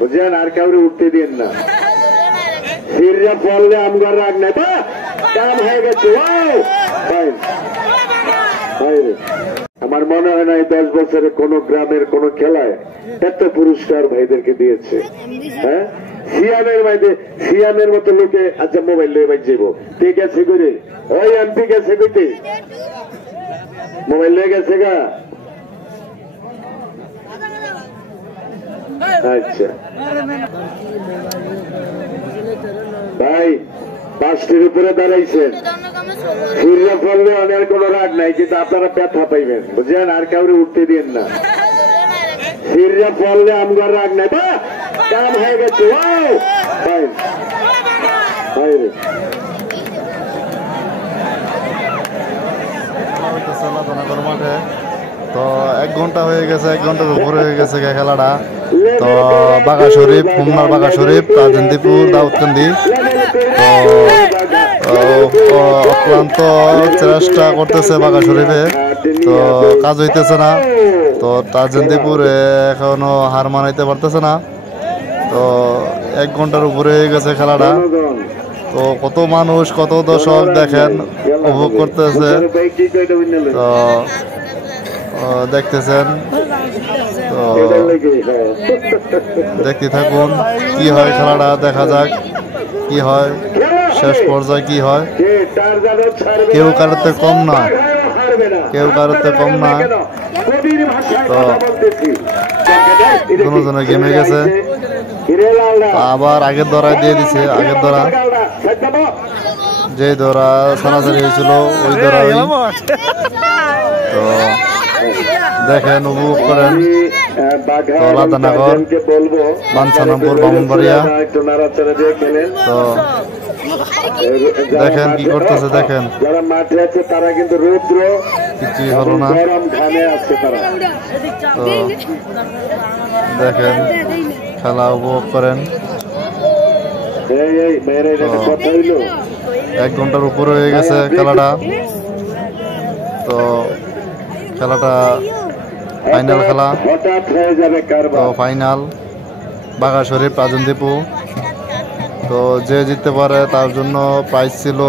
বুঝলেন, আর কাউরে উঠতে দিন না। সিররা পড়লে আমগার রাগ নাই, কাম হয়ে গেছে। আমার মনে হয় না এই 10 বছরে কোন গ্রামের কোন খেলায় এত পুরস্কার ভাইদেরকে দিয়েছে। হ্যাঁ, সিয়ামের মতো লোকে আচ্ছা মোবাইল নিয়ে বাইর যাবো, ঠিক আছে করে ওই এমপি গেছে কইতে মোবাইল নিয়ে গেছে গা। আচ্ছা ভাই, 5টির উপরে দাঁড়াইছেন, ফিরলে ফললে অনেক কোনো রাগ নাই, কিন্তু আপনারা ব্যথা পাইবেন। বুঝলেন, আর কাউরে উঠতে দিন না। ফিরলে ফললে আমগার রাগ নাই, কাম হয়ে গেছে। মাঠে তো 1 ঘন্টা হয়ে গেছে, 1 ঘন্টার উপরে হয়ে গেছে খেলাটা। তো বাঘা শরীফ, খুলনার বাঘা শরীফ, কাজিন্দিপুর, দাউদকান্দি তো অক্লান্ত চেষ্টা করতেছে বাঘা শরীফে, তো কাজ হইতেছে না। তো তাজিন্দিপুরে এখনো হার মানাইতে পারতেছে না। তো 1 ঘন্টার উপরে হয়ে গেছে খেলাটা। তো কত মানুষ, কত দর্শক দেখেন, উপভোগ করতেছে। তো দেখতেছেন, তো দেখতে থাকুন কি হয় খেলাটা, দেখা যাক কি হয়, শেষ পর্যায়ে কি হয়। কেউ কারোতে কম না, কেউ কারোতে কম না। তো দুজনে গেমে গেছে, আবার আগের দরায় দিয়ে দিছে। আগের দরা, যে দরা সারাসারি হয়েছিল ওই দরাই। তো দেখেন, উপভোগ করেন। লাদানগর, বাঞ্ছানগর, ব্রাহ্মণবাড়িয়া। তো দেখেন কি করতেছে, দেখেন যারা মাঠে আছে তারা কিন্তু রৌদ্র কিছুই হলো না। তো দেখেন, খেলা উপভোগ করেন। 1 ঘন্টার উপরে হয়ে গেছে খেলাটা। তো খেলাটা ফাইনাল খেলা। তো ফাইনাল বাঘা শরীফ, কাজিন্দিপুর। তো যে জিততে পারে তার জন্য প্রাইজ ছিল,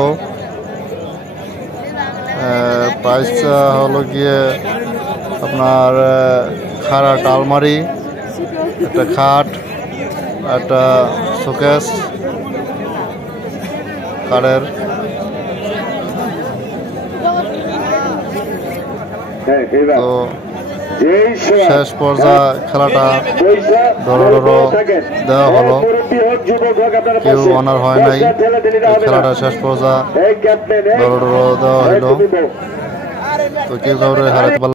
প্রাইজটা হলো গিয়ে আপনার খাট, আলমারি, একটা খাট, একটা শোকেস কাঠের। তো শেষ পর্যায়ে খেলাটা ধরো দেওয়া হলো, কেউ অনার হয় নাই। খেলাটা শেষ পর্যায়ে ধরো দেওয়া হলো, তো কেউ কাউরে হারাতে পারল।